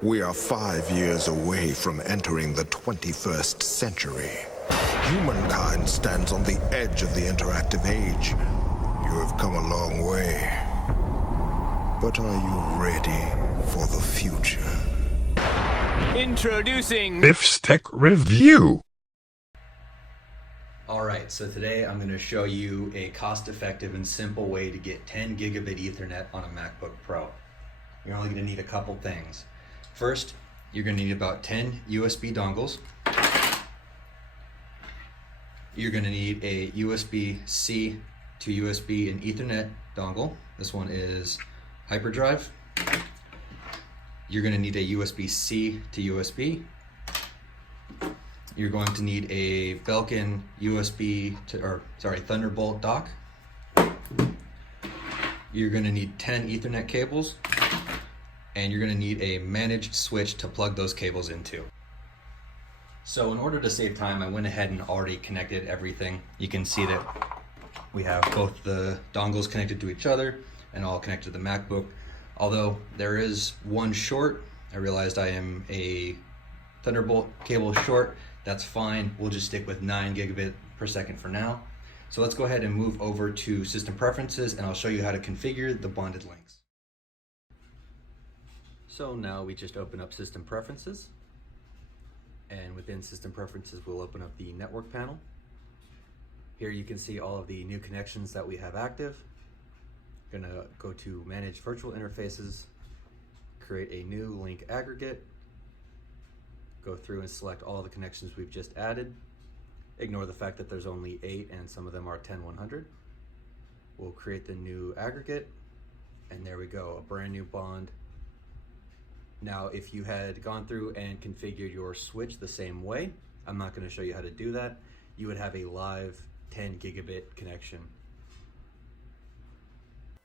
We are 5 years away from entering the 21st century. Humankind stands on the edge of the interactive age. You have come a long way. But are you ready for the future? Introducing Biff's Tech Review. Alright, so today I'm going to show you a cost-effective and simple way to get 10 gigabit Ethernet on a MacBook Pro. You're only going to need a couple things. First, you're going to need about 10 USB dongles. You're going to need a USB-C to USB and Ethernet dongle. This one is hyperdrive. You're going to need a USB-C to USB. You're going to need a Belkin Thunderbolt dock. You're going to need 10 Ethernet cables, and you're going to need a managed switch to plug those cables into. So in order to save time, I went ahead and already connected everything. You can see that we have both the dongles connected to each other and all connected to the MacBook. Although there is one short, I realized I am a Thunderbolt cable short. That's fine. We'll just stick with 9 gigabit per second for now. So let's go ahead and move over to System Preferences, and I'll show you how to configure the bonded links. So now we just open up System Preferences, and within System Preferences we'll open up the Network panel. Here you can see all of the new connections that we have active. I'm gonna go to Manage Virtual Interfaces, create a new link aggregate, go through and select all the connections we've just added. Ignore the fact that there's only 8 and some of them are 10-100. We'll create the new aggregate, and there we go, a brand new bond. Now, if you had gone through and configured your switch the same way, I'm not going to show you how to do that. You would have a live 10 gigabit connection.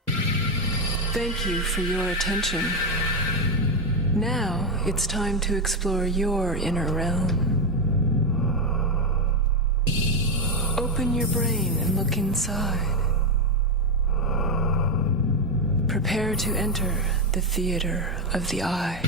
Thank you for your attention. Now it's time to explore your inner realm. Open your brain and look inside. Prepare to enter the theater of the eye.